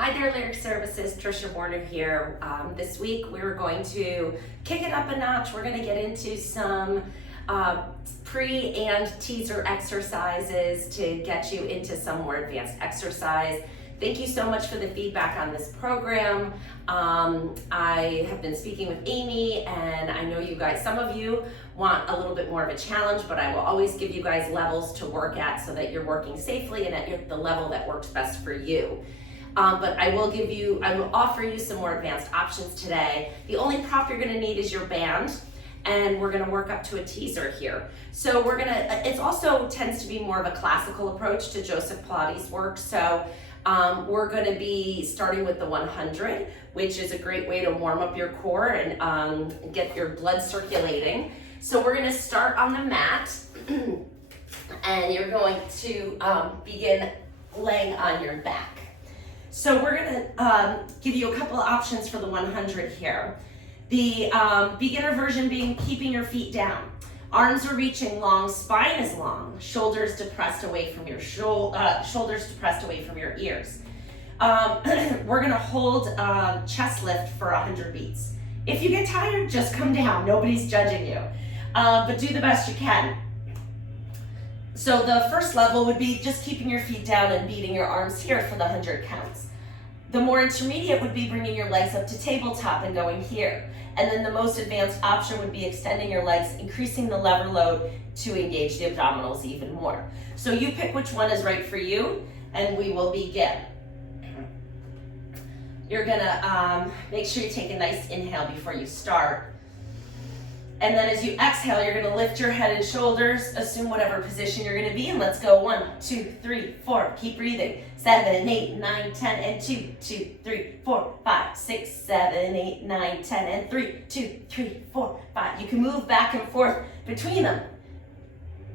Hi there, Lyric Services. Trisha Warner here. This week we're going to kick it up a notch. We're going to get into some pre and teaser exercises to get you into some more advanced exercise. Thank you so much for the feedback on this program. I have been speaking with Amy, and I know you guys, some of you want a little bit more of a challenge, but I will always give you guys levels to work at so that you're working safely and at the level that works best for you. But I will offer you some more advanced options today. The only prop you're gonna need is your band, and we're gonna work up to a teaser here. So it also tends to be more of a classical approach to Joseph Pilates' work. So we're gonna be starting with the 100, which is a great way to warm up your core and get your blood circulating. So we're gonna start on the mat, and you're going to begin laying on your back. So we're gonna give you a couple of options for the 100 here. The beginner version being keeping your feet down. Arms are reaching long, spine is long, shoulders depressed away from your shoulders depressed away from your ears. We're gonna hold chest lift for 100 beats. If you get tired, just come down, nobody's judging you. But do the best you can. So the first level would be just keeping your feet down and beating your arms here for the 100 counts. The more intermediate would be bringing your legs up to tabletop and going here. And then the most advanced option would be extending your legs, increasing the lever load to engage the abdominals even more. So you pick which one is right for you, and we will begin. You're gonna make sure you take a nice inhale before you start. And then as you exhale, you're gonna lift your head and shoulders, assume whatever position you're gonna be in. Let's go 1, 2, 3, 4, keep breathing. 7, 8, 9, 10, and 2, 2, 3, 4, 5, 6, 7, 8, 9, 10, and 3, 2, 3, 4, 5. You can move back and forth between them.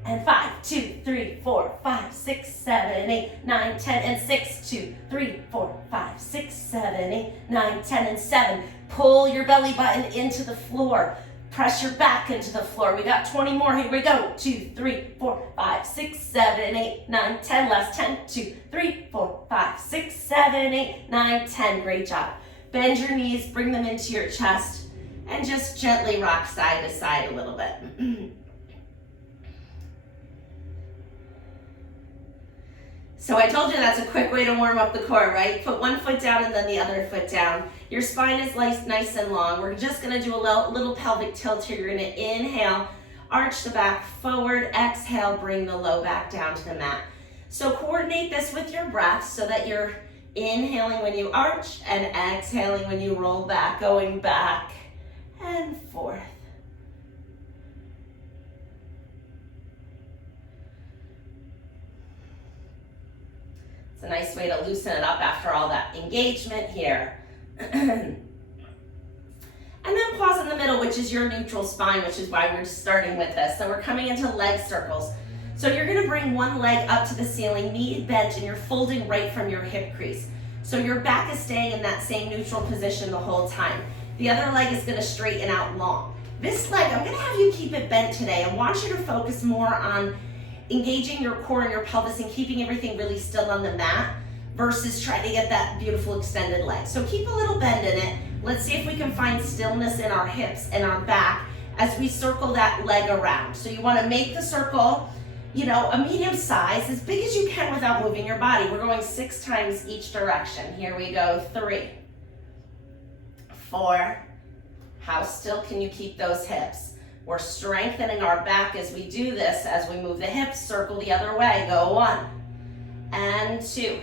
And 5, 2, 3, 4, 5, 6, 7, 8, 9, 10, and 6, 2, 3, 4, 5, 6, 7, 8, 9, 10, and 7. Pull your belly button into the floor. Press your back into the floor. We got 20 more. Here we go. 2, 3, 4, 5, 6, 7, 8, 9, 10. Last 10. 2, 3, 4, 5, 6, 7, 8, 9, 10. Great job. Bend your knees, bring them into your chest, and just gently rock side to side a little bit. So I told you that's a quick way to warm up the core, right? Put one foot down and then the other foot down. Your spine is nice and long. We're just gonna do a little pelvic tilt here. You're gonna inhale, arch the back forward, exhale, bring the low back down to the mat. So coordinate this with your breath so that you're inhaling when you arch and exhaling when you roll back, going back and forth. It's a nice way to loosen it up after all that engagement here. And then pause in the middle, which is your neutral spine, which is why we're starting with this. So we're coming into leg circles. So you're gonna bring one leg up to the ceiling, knee bent, and you're folding right from your hip crease. So your back is staying in that same neutral position the whole time. The other leg is gonna straighten out long. This leg, I'm gonna have you keep it bent today. I want you to focus more on engaging your core and your pelvis and keeping everything really still on the mat versus trying to get that beautiful extended leg. So keep a little bend in it. Let's see if we can find stillness in our hips and our back as we circle that leg around. So you wanna make the circle, a medium size, as big as you can without moving your body. We're going 6 times each direction. Here we go, 3, 4. How still can you keep those hips? We're strengthening our back as we do this. As we move the hips, circle the other way. Go 1 and 2,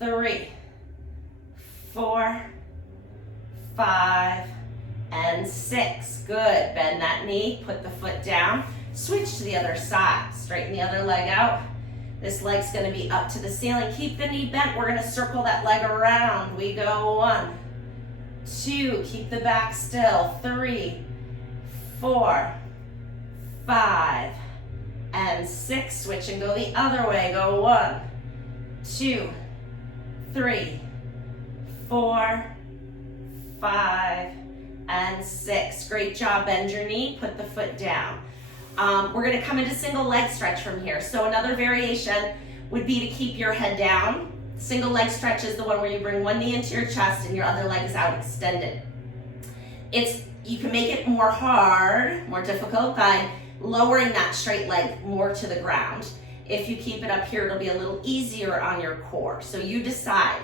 3, 4, 5, and 6. Good. Bend that knee, put the foot down, switch to the other side. Straighten the other leg out. This leg's gonna be up to the ceiling. Keep the knee bent. We're gonna circle that leg around. We go 1, 2, keep the back still, 3, 4, 5, and 6. Switch and go the other way. Go 1, 2, 3, 4, 5, and 6. Great job. Bend your knee, put the foot down. We're gonna come into single leg stretch from here. So another variation would be to keep your head down, Single leg stretch is the one where you bring one knee into your chest and your other leg is out extended. You can make it more hard, more difficult by lowering that straight leg more to the ground. If you keep it up here, it'll be a little easier on your core. So you decide.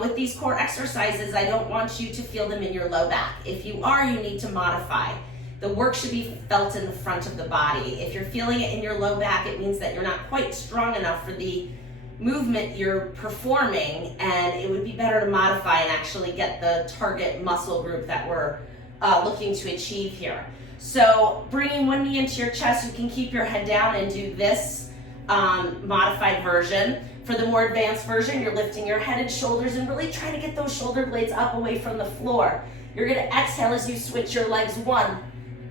With these core exercises, I don't want you to feel them in your low back. If you are, you need to modify. The work should be felt in the front of the body. If you're feeling it in your low back, it means that you're not quite strong enough for the movement you're performing, and it would be better to modify and actually get the target muscle group that we're looking to achieve here. So bringing one knee into your chest, you can keep your head down and do this modified version. For the more advanced version, you're lifting your head and shoulders and really try to get those shoulder blades up away from the floor. You're gonna exhale as you switch your legs. 1,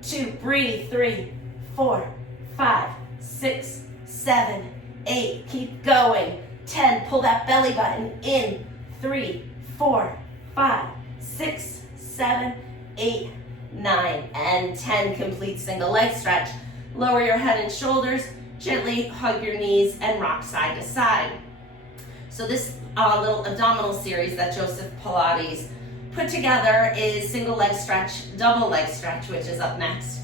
2, breathe, 3, 4, 5, 6, 7, 8, keep going. 10, pull that belly button in. 3, 4, 5, 6, 7, 8, 9, and 10, complete single leg stretch. Lower your head and shoulders, gently hug your knees and rock side to side. So this little abdominal series that Joseph Pilates put together is single leg stretch, double leg stretch, which is up next.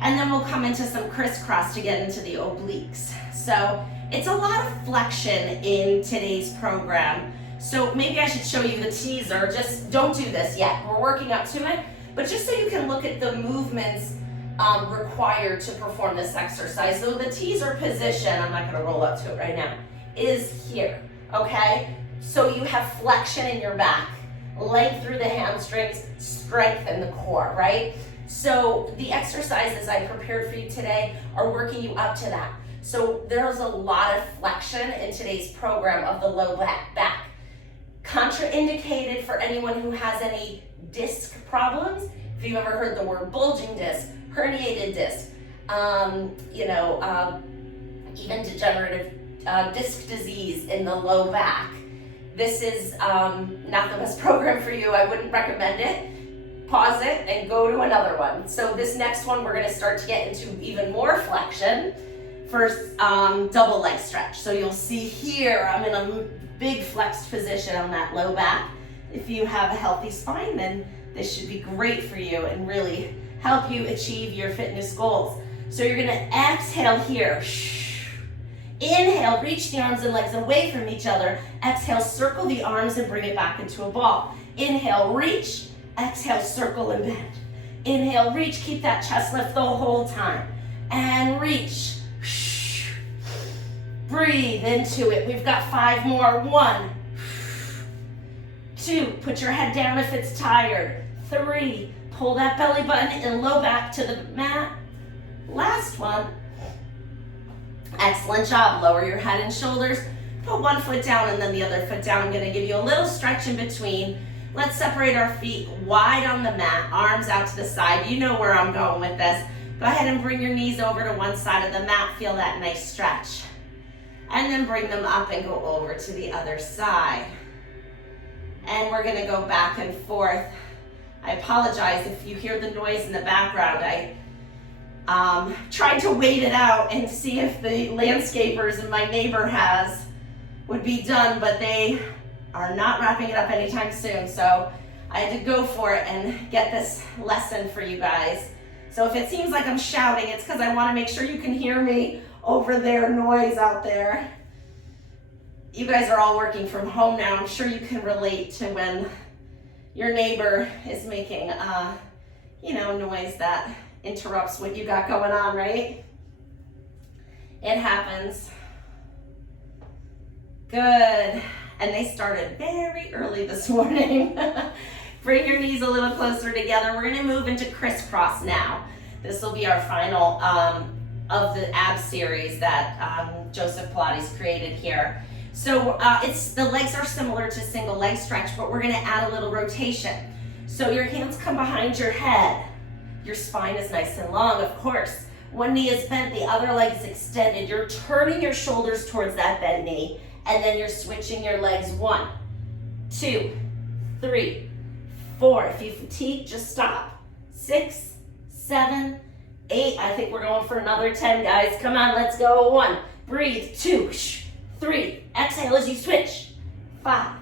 And then we'll come into some crisscross to get into the obliques. So it's a lot of flexion in today's program. So maybe I should show you the teaser. Just don't do this yet. We're working up to it. But just so you can look at the movements required to perform this exercise. So the teaser position, I'm not gonna roll up to it right now, is here, okay? So you have flexion in your back, length through the hamstrings, strength in the core, right? So the exercises I prepared for you today are working you up to that. So there's a lot of flexion in today's program of the low back. Contraindicated for anyone who has any disc problems. If you've ever heard the word bulging disc, herniated disc, even degenerative disc disease in the low back. This is not the best program for you. I wouldn't recommend it. Pause it and go to another one. So this next one, we're gonna start to get into even more flexion. First, double leg stretch. So you'll see here, I'm in a big flexed position on that low back. If you have a healthy spine, then this should be great for you and really help you achieve your fitness goals. So you're gonna exhale here. Inhale, reach the arms and legs away from each other. Exhale, circle the arms and bring it back into a ball. Inhale, reach. Exhale, circle and bend. Inhale, reach, keep that chest lift the whole time. And reach. Breathe into it. We've got 5 more. 1, 2, put your head down if it's tired. 3, pull that belly button and low back to the mat. Last one. Excellent job. Lower your head and shoulders. Put one foot down and then the other foot down. I'm gonna give you a little stretch in between. Let's separate our feet wide on the mat, arms out to the side. You know where I'm going with this. Go ahead and bring your knees over to one side of the mat. Feel that nice stretch. And then bring them up and go over to the other side. And we're gonna go back and forth. I apologize if you hear the noise in the background. I tried to wait it out and see if the landscapers and my neighbor has would be done, but they are not wrapping it up anytime soon. So I had to go for it and get this lesson for you guys. So if it seems like I'm shouting, it's because I want to make sure you can hear me over their noise out there. You guys are all working from home now. I'm sure you can relate to when your neighbor is making noise that interrupts what you got going on, right? It happens. Good. And they started very early this morning. Bring your knees a little closer together. We're gonna move into crisscross now. This will be our final of the ab series that Joseph Pilates created here. So the legs are similar to single leg stretch, but we're gonna add a little rotation. So your hands come behind your head. Your spine is nice and long, of course. One knee is bent, the other leg is extended. You're turning your shoulders towards that bent knee, and then you're switching your legs. 1, 2, 3, 4. If you fatigue, just stop. 6, 7, 8. I think we're going for another 10, guys. Come on, let's go. 1, breathe. 2, 3. Exhale as you switch. 5,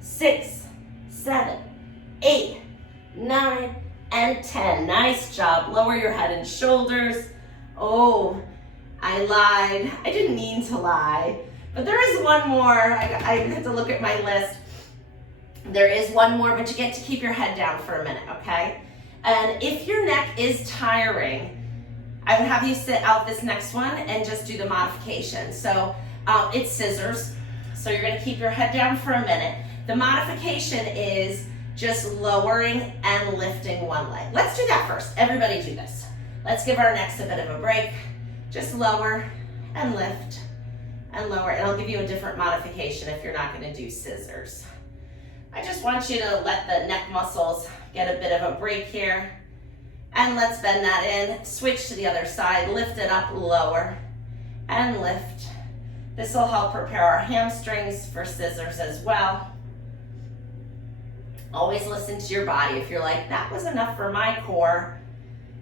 6, 7, 8, 9, and 10. Nice job. Lower your head and shoulders. Oh, I lied. I didn't mean to lie. But there is one more. I had to look at my list. There is one more, but you get to keep your head down for a minute, okay? And if your neck is tiring, I would have you sit out this next one and just do the modification. So it's scissors. So you're gonna keep your head down for a minute. The modification is just lowering and lifting one leg. Let's do that first. Everybody do this. Let's give our necks a bit of a break. Just lower and lift and lower. And I'll give you a different modification if you're not gonna do scissors. I just want you to let the neck muscles get a bit of a break here. And let's bend that in. Switch to the other side. Lift it up, lower, and lift. This will help prepare our hamstrings for scissors as well. Always listen to your body. If you're like, that was enough for my core,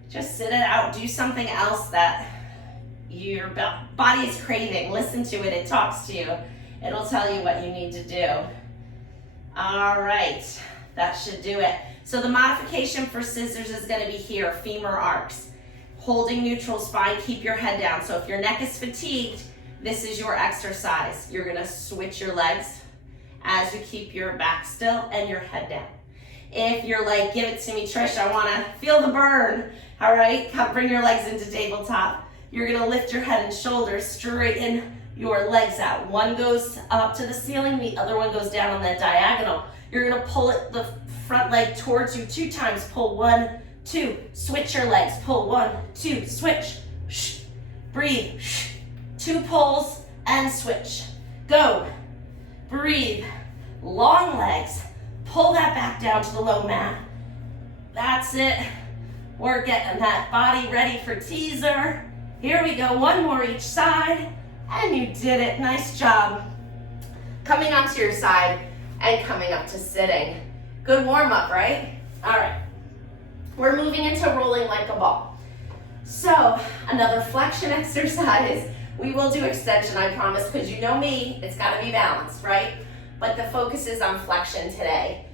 just sit it out. Do something else that your body is craving. Listen to it. It talks to you. It'll tell you what you need to do. All right, that should do it. So the modification for scissors is going to be here, femur arcs. Holding neutral spine, keep your head down. So if your neck is fatigued, this is your exercise. You're going to switch your legs as you keep your back still and your head down. If you're like, give it to me, Trish, I want to feel the burn. All right, bring your legs into tabletop. You're going to lift your head and shoulders, straighten your legs out. One goes up to the ceiling, the other one goes down on that diagonal. You're gonna pull it, the front leg towards you 2 times. Pull 1, 2, switch your legs. Pull 1, 2, switch. Shh. Breathe. Shh. 2 pulls and switch. Go. Breathe. Long legs. Pull that back down to the low mat. That's it. We're getting that body ready for teaser. Here we go. One more each side. And you did it. Nice job. Coming onto your side and coming up to sitting. Good warm up, right? All right. We're moving into rolling like a ball. So another flexion exercise. We will do extension, I promise, because you know me, it's got to be balanced, right? But the focus is on flexion today.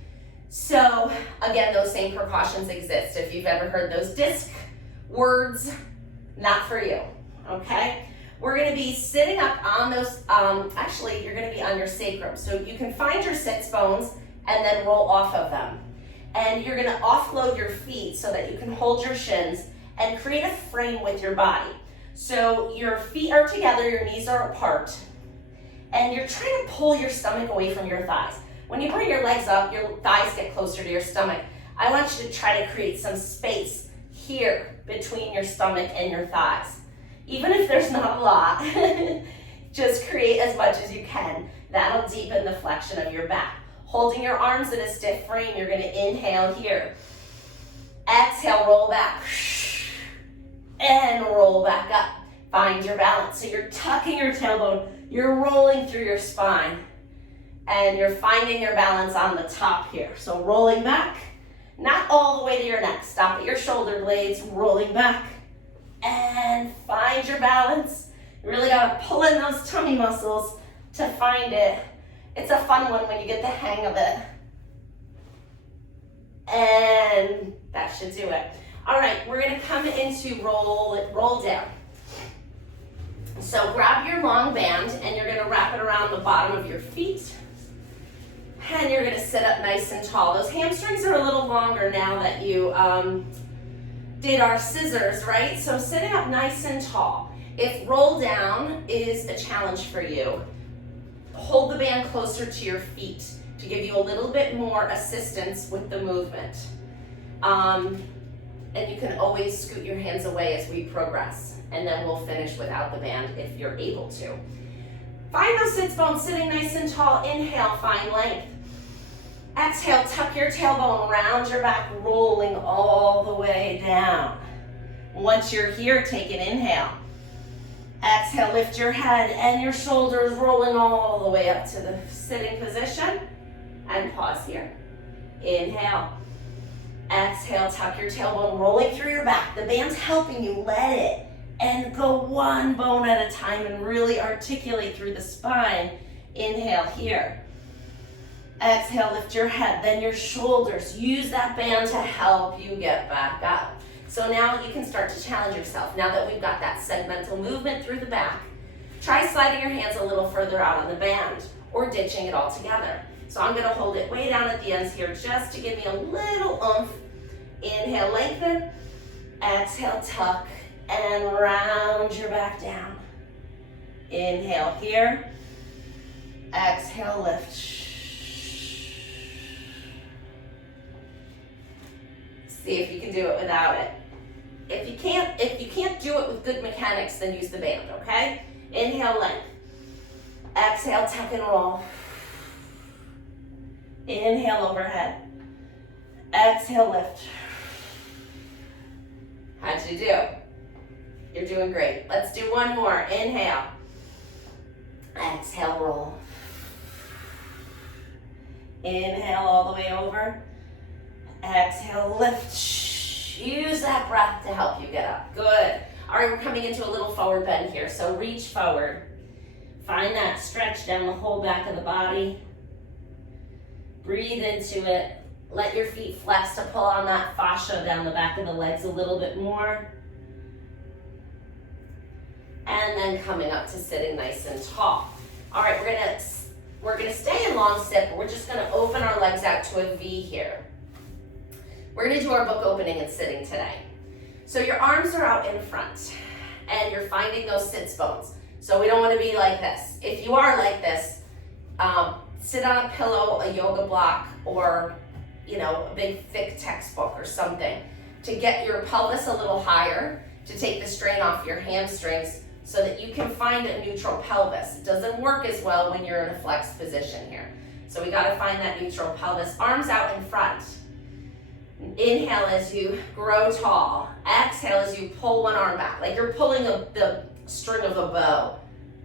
So again, those same precautions exist. If you've ever heard those disc words, not for you, okay? We're going to be sitting up on those, actually you're going to be on your sacrum. So you can find your sits bones and then roll off of them. And you're going to offload your feet so that you can hold your shins and create a frame with your body. So your feet are together, your knees are apart, and you're trying to pull your stomach away from your thighs. When you bring your legs up, your thighs get closer to your stomach. I want you to try to create some space here between your stomach and your thighs. Even if there's not a lot, just create as much as you can. That'll deepen the flexion of your back. Holding your arms in a stiff frame, you're gonna inhale here. Exhale, roll back. And roll back up. Find your balance. So you're tucking your tailbone, you're rolling through your spine, and you're finding your balance on the top here. So rolling back, not all the way to your neck. Stop at your shoulder blades, rolling back. And find your balance. You really gotta pull in those tummy muscles to find it. It's a fun one when you get the hang of it. And that should do it. All right, we're gonna come into roll down. So grab your long band and you're gonna wrap it around the bottom of your feet. And you're gonna sit up nice and tall. Those hamstrings are a little longer now that you did our scissors, right? So sitting up nice and tall. If roll down is a challenge for you, hold the band closer to your feet to give you a little bit more assistance with the movement. And you can always scoot your hands away as we progress, and then we'll finish without the band if you're able to. Find those sits bones sitting nice and tall. Inhale, find length. Exhale, tuck your tailbone, round your back, rolling all the way down. Once you're here, take an inhale. Exhale, lift your head and your shoulders, rolling all the way up to the sitting position. And pause here. Inhale. Exhale, tuck your tailbone, rolling through your back. The band's helping you, let it. And go one bone at a time and really articulate through the spine. Inhale here. Exhale, lift your head, then your shoulders. Use that band to help you get back up. So now you can start to challenge yourself. Now that we've got that segmental movement through the back, try sliding your hands a little further out on the band or ditching it all together. So I'm gonna hold it way down at the ends here just to give me a little oomph. Inhale, lengthen. Exhale, tuck and round your back down. Inhale here. Exhale, lift. See if you can do it without it. If you can't do it with good mechanics, then use the band, okay? Inhale, length. Exhale, tuck and roll. Inhale, overhead. Exhale, lift. How'd you do? You're doing great. Let's do one more. Inhale. Exhale, roll. Inhale all the way over. Exhale, lift. Use that breath to help you get up. Good. All right, we're coming into a little forward bend here. So reach forward. Find that stretch down the whole back of the body. Breathe into it. Let your feet flex to pull on that fascia down the back of the legs a little bit more. And then coming up to sitting nice and tall. All right, we're gonna stay in long sit, but we're just gonna open our legs out to a V here. We're gonna do our book opening and sitting today. So your arms are out in front and you're finding those sits bones. So we don't wanna be like this. If you are like this, sit on a pillow, a yoga block, or a big thick textbook or something to get your pelvis a little higher, to take the strain off your hamstrings so that you can find a neutral pelvis. It doesn't work as well when you're in a flexed position here. So we gotta find that neutral pelvis. Arms out in front. Inhale as you grow tall. Exhale as you pull one arm back, like you're pulling the string of a bow.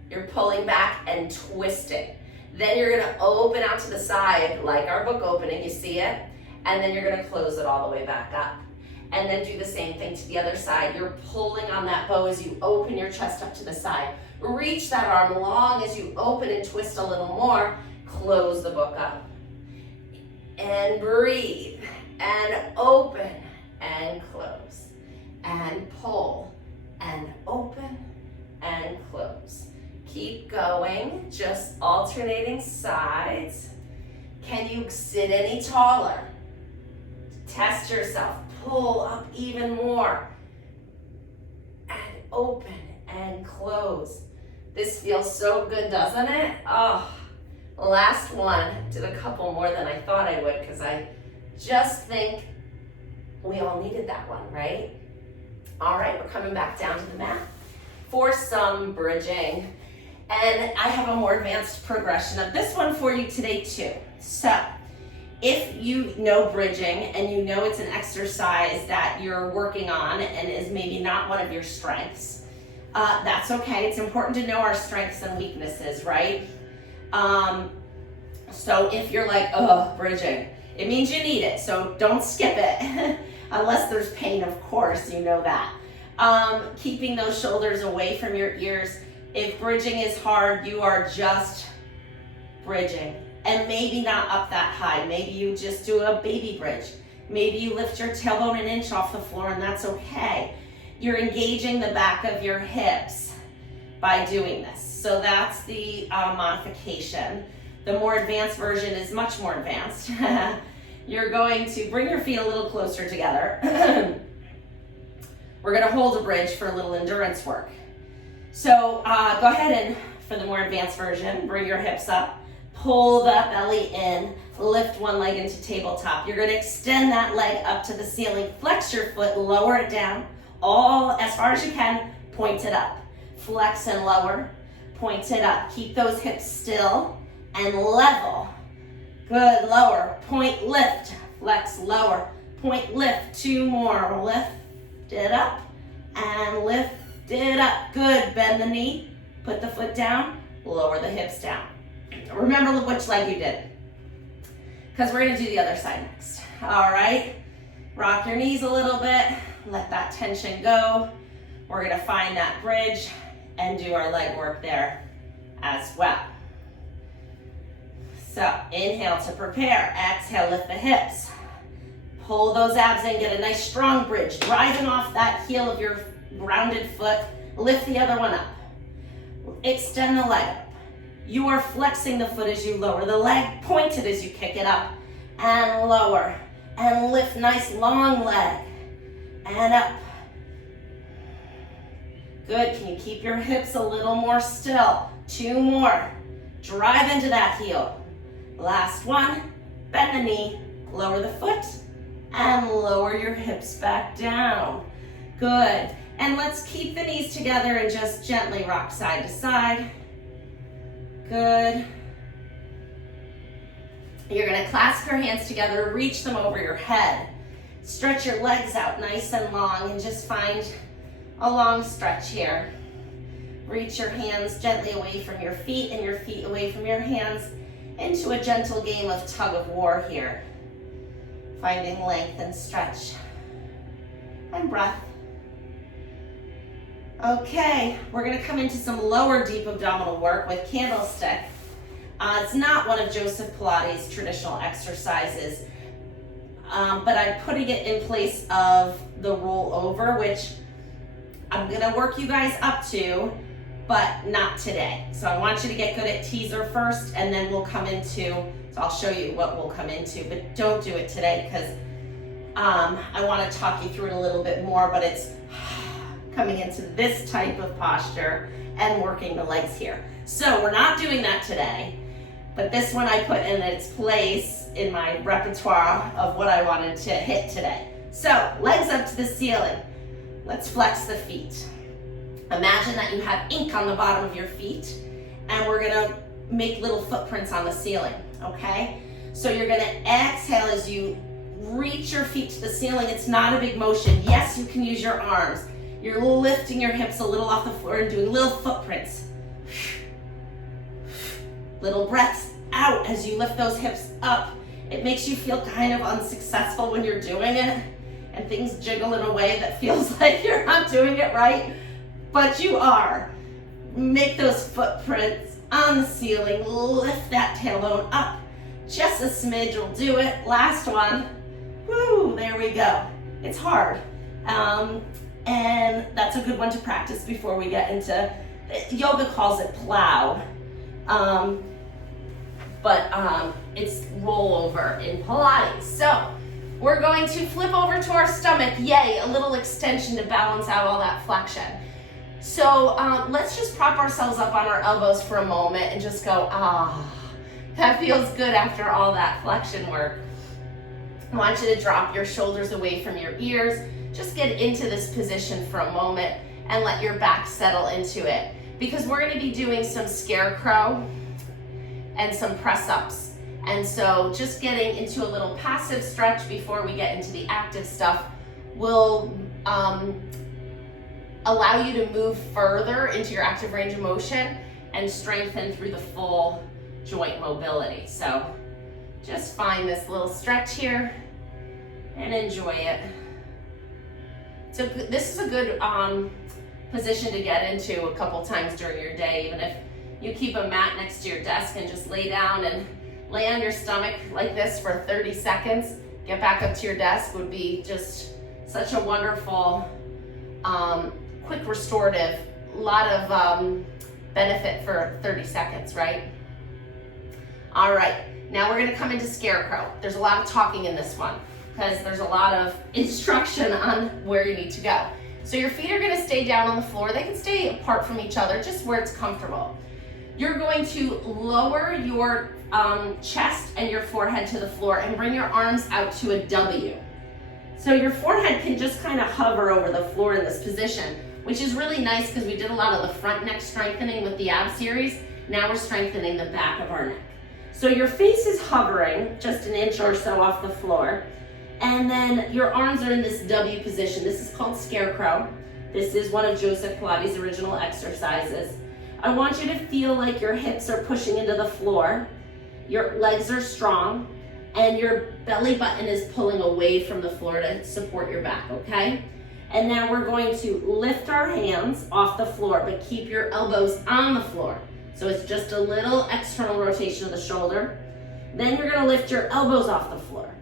You're pulling back and twisting. Then you're gonna open out to the side, like our book opening, you see it? And then you're gonna close it all the way back up. And then do the same thing to the other side. You're pulling on that bow as you open your chest up to the side. Reach that arm long as you open and twist a little more. Close the book up. And breathe. And open and close. And pull and open and close. Keep going, just alternating sides. Can you sit any taller? Test yourself, pull up even more. And open and close. This feels so good, doesn't it? Oh, last one. Did a couple more than I thought I would because I just think we all needed that one, right? All right, we're coming back down to the mat for some bridging. And I have a more advanced progression of this one for you today too. So if you know bridging and you know it's an exercise that you're working on and is maybe not one of your strengths, that's okay. It's important to know our strengths and weaknesses, right? So if you're like, oh, bridging, it means you need it. So don't skip it unless there's pain, of course, you know that. Keeping those shoulders away from your ears. If bridging is hard, you are just bridging. And maybe not up that high. Maybe you just do a baby bridge. Maybe you lift your tailbone an inch off the floor and that's okay. You're engaging the back of your hips by doing this. So that's the modification. The more advanced version is much more advanced. You're going to bring your feet a little closer together. We're gonna hold a bridge for a little endurance work. So go ahead and, for the more advanced version, bring your hips up, pull that belly in, lift one leg into tabletop. You're gonna extend that leg up to the ceiling, flex your foot, lower it down, all as far as you can, point it up. Flex and lower, point it up. Keep those hips still and level. Good, lower, point, lift, flex, lower, point, lift, two more, lift it up and lift it up. Good, bend the knee, put the foot down, lower the hips down. Remember which leg you did, because we're gonna do the other side next. All right, rock your knees a little bit, let that tension go. We're gonna find that bridge and do our leg work there as well. So inhale to prepare, exhale, lift the hips. Pull those abs in, get a nice strong bridge, driving off that heel of your rounded foot. Lift the other one up. Extend the leg up. You are flexing the foot as you lower the leg, pointed as you kick it up, and lower, and lift, nice long leg, and up. Good, can you keep your hips a little more still? 2 more. Drive into that heel. Last one, bend the knee, lower the foot, and lower your hips back down. Good, and let's keep the knees together and just gently rock side to side. Good. You're gonna clasp your hands together, reach them over your head. Stretch your legs out nice and long and just find a long stretch here. Reach your hands gently away from your feet and your feet away from your hands into a gentle game of tug of war here. Finding length and stretch. And breath. Okay, we're gonna come into some lower deep abdominal work with candlestick. It's not one of Joseph Pilates' traditional exercises, but I'm putting it in place of the roll over, which I'm gonna work you guys up to, but not today. So I want you to get good at teaser first, and then we'll come into, so I'll show you what we'll come into, but don't do it today because I wanna talk you through it a little bit more, but it's coming into this type of posture and working the legs here. So we're not doing that today, but this one I put in its place in my repertoire of what I wanted to hit today. So legs up to the ceiling. Let's flex the feet. Imagine that you have ink on the bottom of your feet, and we're gonna make little footprints on the ceiling, okay? So you're gonna exhale as you reach your feet to the ceiling. It's not a big motion. Yes, you can use your arms. You're lifting your hips a little off the floor and doing little footprints. Little breaths out as you lift those hips up. It makes you feel kind of unsuccessful when you're doing it, and things jiggle in a way that feels like you're not doing it right, but you are. Make those footprints on the ceiling. Lift that tailbone up. Just a smidge will do it. Last one. Woo, there we go. It's hard. And that's a good one to practice before we get into, yoga calls it plow. But it's rollover in Pilates. So we're going to flip over to our stomach. Yay, a little extension to balance out all that flexion. So let's just prop ourselves up on our elbows for a moment and just go, that feels good after all that flexion work. I want you to drop your shoulders away from your ears. Just get into this position for a moment and let your back settle into it, because we're going to be doing some scarecrow and some press-ups. And so just getting into a little passive stretch before we get into the active stuff will allow you to move further into your active range of motion and strengthen through the full joint mobility. So just find this little stretch here and enjoy it. So this is a good position to get into a couple times during your day, even if you keep a mat next to your desk and just lay down and lay on your stomach like this for 30 seconds. Get back up to your desk would be just such a wonderful, quick restorative, lot of benefit for 30 seconds, right? All right, now we're gonna come into scarecrow. There's a lot of talking in this one because there's a lot of instruction on where you need to go. So your feet are gonna stay down on the floor. They can stay apart from each other, just where it's comfortable. You're going to lower your chest and your forehead to the floor and bring your arms out to a W. So your forehead can just kind of hover over the floor in this position, which is really nice because we did a lot of the front neck strengthening with the ab series. Now we're strengthening the back of our neck. So your face is hovering just an inch or so off the floor. And then your arms are in this W position. This is called scarecrow. This is one of Joseph Pilates' original exercises. I want you to feel like your hips are pushing into the floor, your legs are strong, and your belly button is pulling away from the floor to support your back, okay? And now we're going to lift our hands off the floor, but keep your elbows on the floor. So it's just a little external rotation of the shoulder. Then you're gonna lift your elbows off the floor.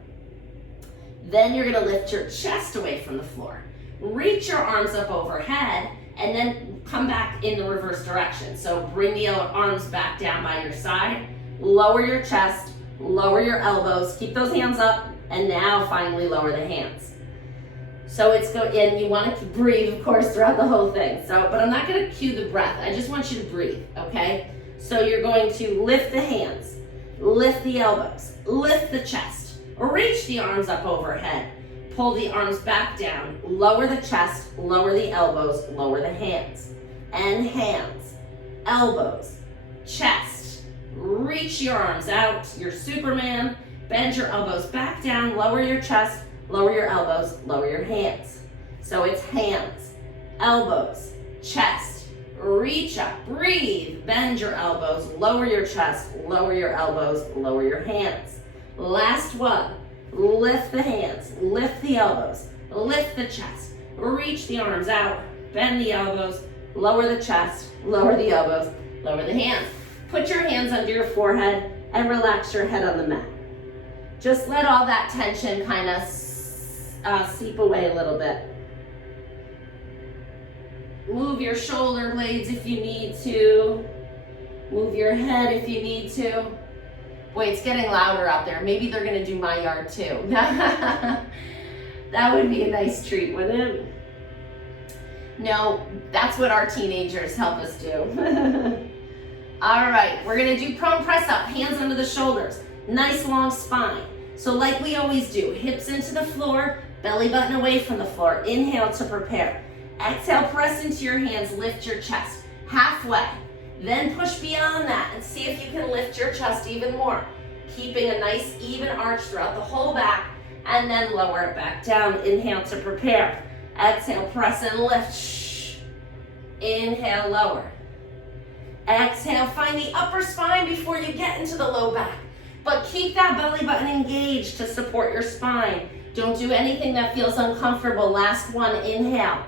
Then you're gonna lift your chest away from the floor. Reach your arms up overhead and then come back in the reverse direction. So bring the arms back down by your side, lower your chest, lower your elbows, keep those hands up, and now finally lower the hands. So and you want to breathe, of course, throughout the whole thing. But I'm not going to cue the breath. I just want you to breathe, okay? So you're going to lift the hands, lift the elbows, lift the chest, reach the arms up overhead, pull the arms back down, lower the chest, lower the elbows, lower the hands. And hands, elbows, chest, reach your arms out, you're Superman, bend your elbows back down, lower your chest, lower your elbows, lower your hands. So it's hands, elbows, chest, reach up, breathe, bend your elbows, lower your chest, lower your elbows, lower your hands. Last one, lift the hands, lift the elbows, lift the chest, reach the arms out, bend the elbows, lower the chest, lower the elbows, lower the hands. Put your hands under your forehead and relax your head on the mat. Just let all that tension kind of seep away a little bit. Move your shoulder blades if you need to. Move your head if you need to. Boy, it's getting louder out there. Maybe they're gonna do my yard too. That would be a nice treat, wouldn't it? No, that's what our teenagers help us do. All right, we're gonna do prone press up, hands under the shoulders, nice long spine. So like we always do, hips into the floor, belly button away from the floor. Inhale to prepare. Exhale, press into your hands, lift your chest, halfway. Then push beyond that and see if you can lift your chest even more. Keeping a nice even arch throughout the whole back, and then lower it back down. Inhale to prepare. Exhale, press and lift. Shh. Inhale, lower. Exhale, find the upper spine before you get into the low back. But keep that belly button engaged to support your spine. Don't do anything that feels uncomfortable. Last one, inhale.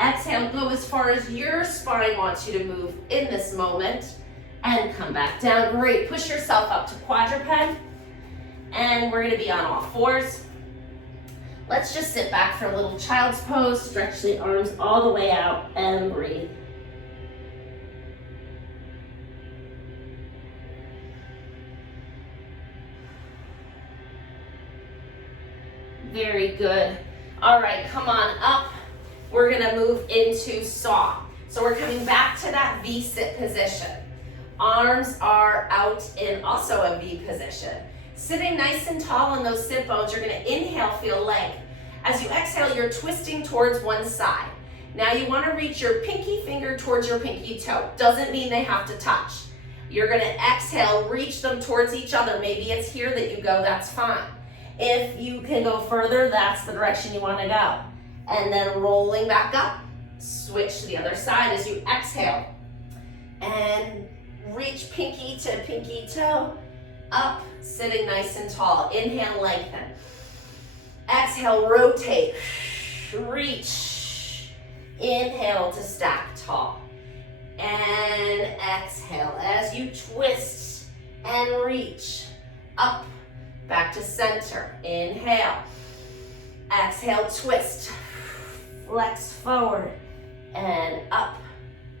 Exhale, go as far as your spine wants you to move in this moment. And come back down. Great, push yourself up to quadruped. And we're gonna be on all fours. Let's just sit back for a little child's pose. Stretch the arms all the way out and breathe. Very good. All right, come on up. We're gonna move into saw. So we're coming back to that V-sit position. Arms are out in also a V position. Sitting nice and tall on those sit bones, you're gonna inhale, feel length. As you exhale, you're twisting towards one side. Now you wanna reach your pinky finger towards your pinky toe. Doesn't mean they have to touch. You're gonna exhale, reach them towards each other. Maybe it's here that you go, that's fine. If you can go further, that's the direction you wanna go. And then rolling back up, switch to the other side as you exhale. And reach pinky to pinky toe, up, sitting nice and tall. Inhale, lengthen. Exhale, rotate, reach. Inhale to stack tall. And exhale as you twist and reach. Up, back to center. Inhale. Exhale, twist. Flex forward and up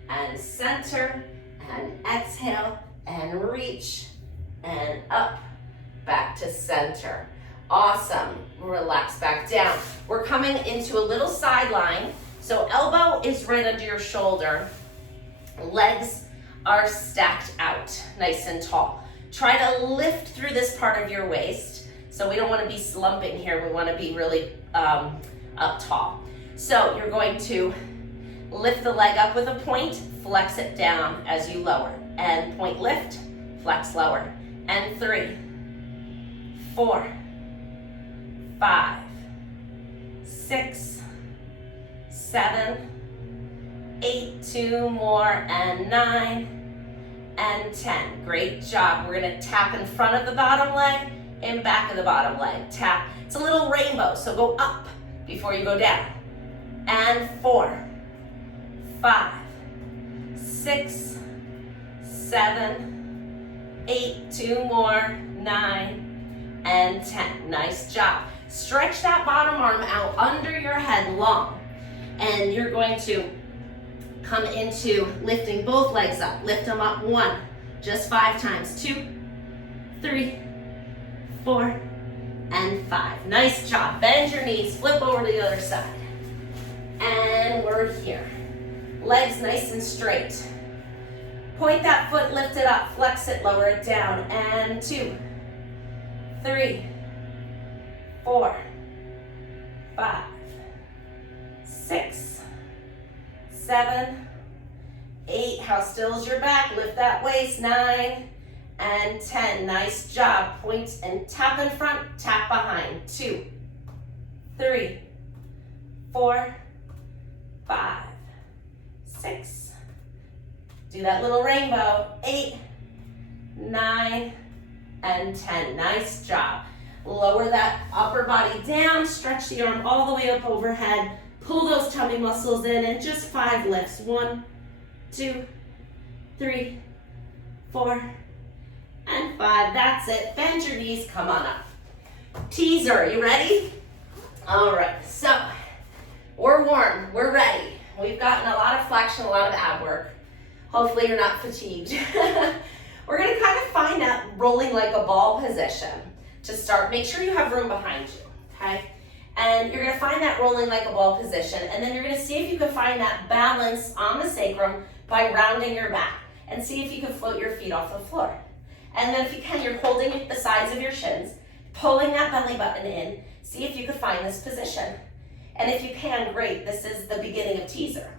and center. And exhale and reach and up, back to center. Awesome. Relax back down. We're coming into a little sideline. So elbow is right under your shoulder. Legs are stacked out, nice and tall. Try to lift through this part of your waist. So we don't want to be slumping here. We want to be really up tall. So you're going to lift the leg up with a point, flex it down as you lower. And point lift, flex lower. And 3, 4, 5, 6, 7, 8, 2 more, and 9, and 10. Great job. We're gonna tap in front of the bottom leg and back of the bottom leg. Tap. It's a little rainbow, so go up before you go down. And 4, 5, 6, 7, 8, 2 more, 9, and 10. Nice job. Stretch that bottom arm out under your head long. And you're going to come into lifting both legs up. Lift them up. 1, just 5 times. 2, 3, 4, and 5. Nice job. Bend your knees. Flip over to the other side. And we're here. Legs nice and straight. Point that foot, lift it up, flex it, lower it down. And 2, 3, 4, 5, 6, 7, 8. How still is your back? Lift that waist. 9 and 10. Nice job. Point and tap in front, tap behind. 2, 3, 4, 5, 6. Do that little rainbow. 8, 9, and 10. Nice job. Lower that upper body down. Stretch the arm all the way up overhead. Pull those tummy muscles in and just 5 lifts. 1, 2, 3, 4, and 5. That's it. Bend your knees. Come on up. Teaser. You ready? All right. So we're warm. We're ready. We've gotten a lot of flexion, a lot of ab work. Hopefully you're not fatigued. We're going to kind of find that rolling like a ball position to start. Make sure you have room behind you, okay? And you're going to find that rolling like a ball position, and then you're going to see if you can find that balance on the sacrum by rounding your back, and see if you can float your feet off the floor. And then if you can, you're holding the sides of your shins, pulling that belly button in. See if you can find this position. And if you can, great. This is the beginning of teaser.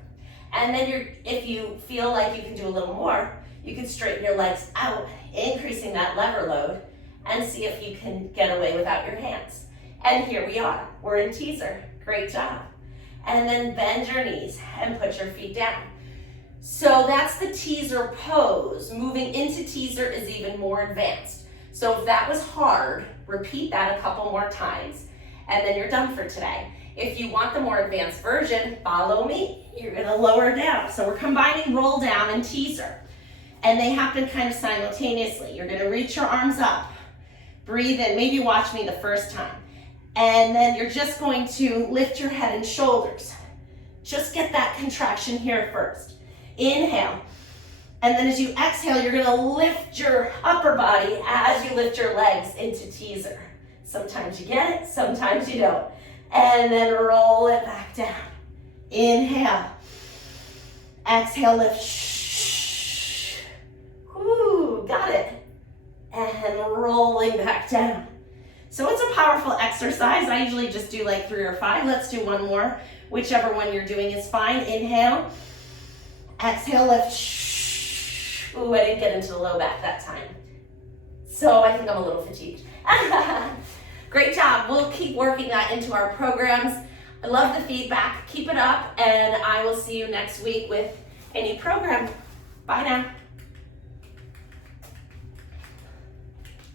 And then if you feel like you can do a little more, you can straighten your legs out, increasing that lever load, and see if you can get away without your hands. And here we are. We're in teaser. Great job. And then bend your knees and put your feet down. So that's the teaser pose. Moving into teaser is even more advanced. So if that was hard, repeat that a couple more times, and then you're done for today. If you want the more advanced version, follow me. You're gonna lower down. So we're combining roll down and teaser. And they happen kind of simultaneously. You're gonna reach your arms up, breathe in, maybe watch me the first time. And then you're just going to lift your head and shoulders. Just get that contraction here first. Inhale. And then as you exhale, you're gonna lift your upper body as you lift your legs into teaser. Sometimes you get it, sometimes you don't. And then roll it back down. Inhale. Exhale, lift. Whoo, got it. And rolling back down. So it's a powerful exercise. I usually just do like 3 or 5. Let's do one more. Whichever one you're doing is fine. Inhale. Exhale, lift. Ooh, I didn't get into the low back that time. So I think I'm a little fatigued. Great job. We'll keep working that into our programs. I love the feedback. Keep it up, and I will see you next week with a new program. Bye now.